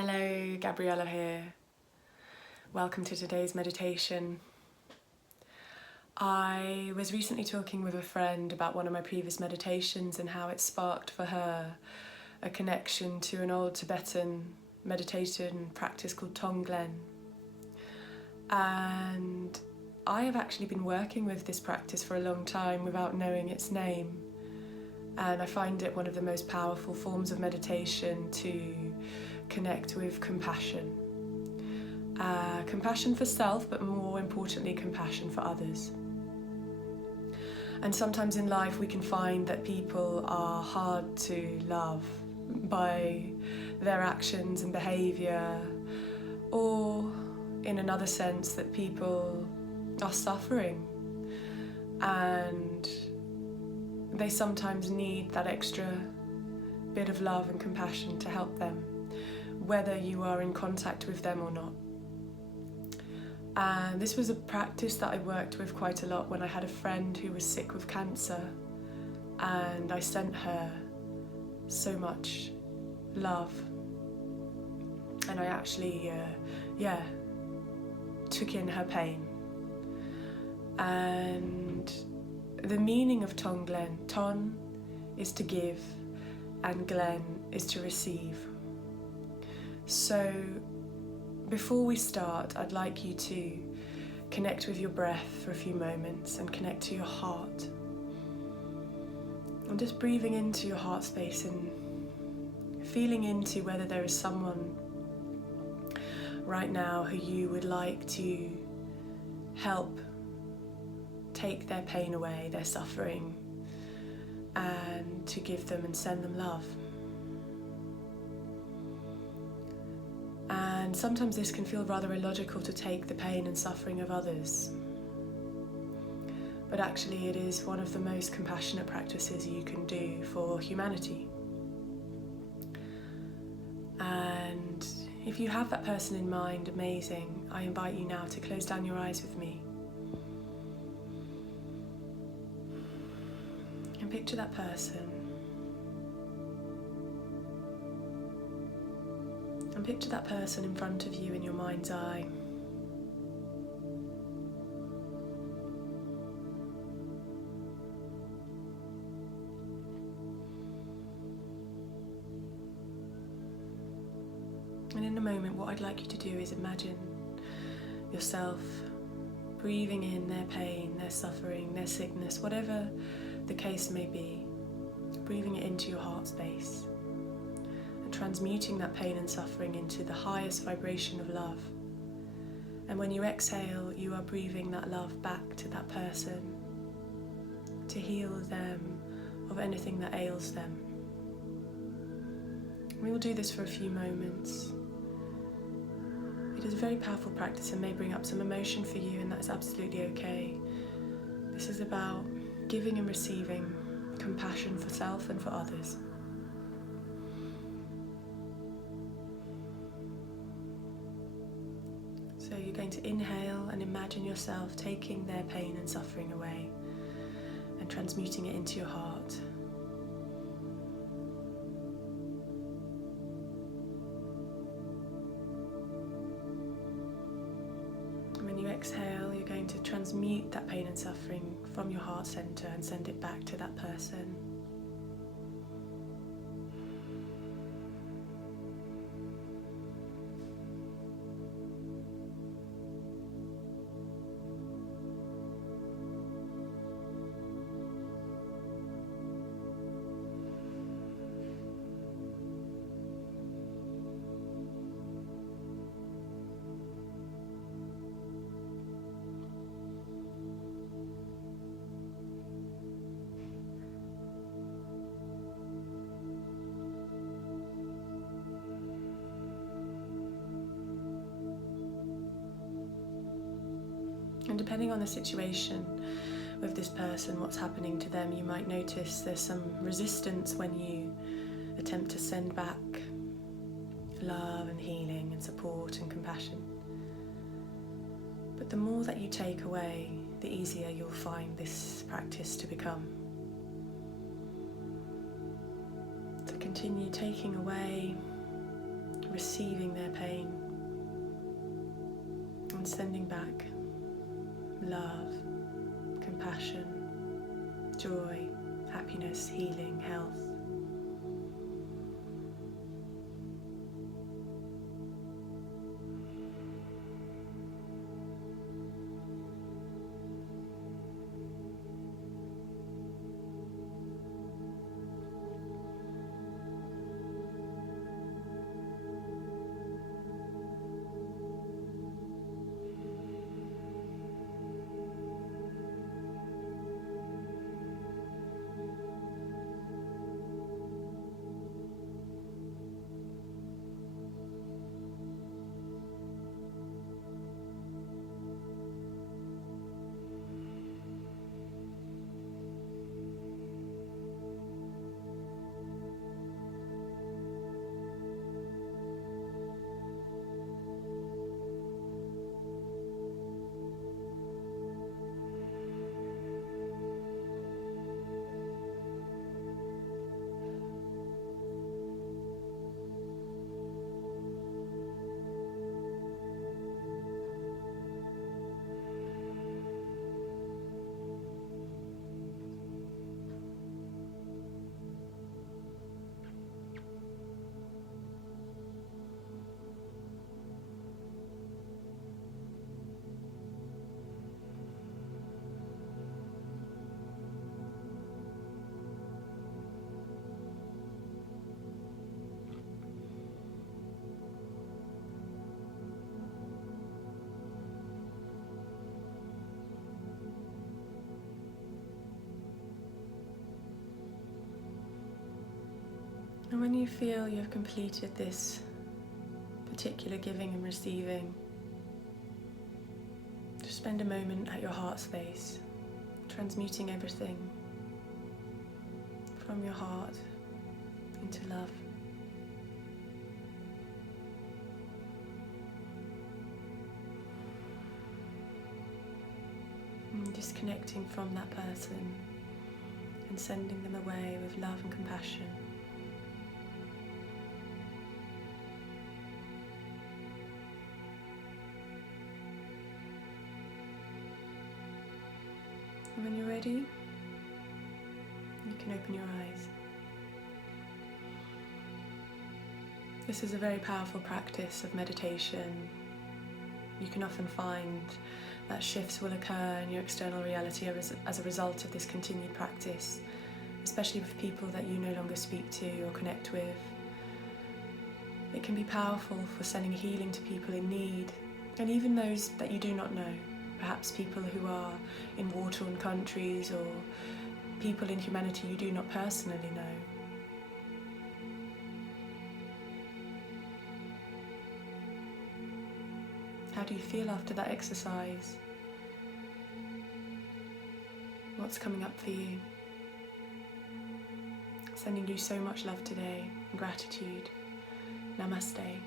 Hello, Gabriella here. Welcome to today's meditation. I was recently talking with a friend about one of my previous meditations and how it sparked for her a connection to an old Tibetan meditation practice called Tonglen. And I have actually been working with this practice for a long time without knowing its name. And I find it one of the most powerful forms of meditation to connect with compassion. Compassion for self, but more importantly, compassion for others. And sometimes in life we can find that people are hard to love by their actions and behaviour, or in another sense that people are suffering and they sometimes need that extra bit of love and compassion to help them, whether you are in contact with them or not. And this was a practice that I worked with quite a lot when I had a friend who was sick with cancer, and I sent her so much love, and I actually took in her pain. And the meaning of Tonglen, Ton is to give and Glen is to receive. So before we start, I'd like you to connect with your breath for a few moments and connect to your heart. I'm just breathing into your heart space and feeling into whether there is someone right now who you would like to help take their pain away, their suffering, and to give them and send them love. And sometimes this can feel rather illogical to take the pain and suffering of others. But actually it is one of the most compassionate practices you can do for humanity. And if you have that person in mind, amazing. I invite you now to close down your eyes with me. And picture that person. And picture that person in front of you in your mind's eye. And in a moment, what I'd like you to do is imagine yourself breathing in their pain, their suffering, their sickness, whatever the case may be, breathing it into your heart space. Transmuting that pain and suffering into the highest vibration of love. And when you exhale, you are breathing that love back to that person to heal them of anything that ails them. We will do this for a few moments. It is a very powerful practice and may bring up some emotion for you, and that's absolutely okay. This is about giving and receiving compassion for self and for others. So you're going to inhale and imagine yourself taking their pain and suffering away and transmuting it into your heart. And when you exhale, you're going to transmute that pain and suffering from your heart center and send it back to that person. And depending on the situation with this person, what's happening to them, you might notice there's some resistance when you attempt to send back love and healing and support and compassion. But the more that you take away, the easier you'll find this practice to become. So continue taking away, receiving their pain and sending back love, compassion, joy, happiness, healing, health. And when you feel you've completed this particular giving and receiving, just spend a moment at your heart space, transmuting everything from your heart into love. And disconnecting from that person and sending them away with love and compassion. And when you're ready, you can open your eyes. This is a very powerful practice of meditation. You can often find that shifts will occur in your external reality as a result of this continued practice, especially with people that you no longer speak to or connect with. It can be powerful for sending healing to people in need, and even those that you do not know. Perhaps people who are in war-torn countries or people in humanity you do not personally know. How do you feel after that exercise? What's coming up for you? Sending you so much love today and gratitude. Namaste.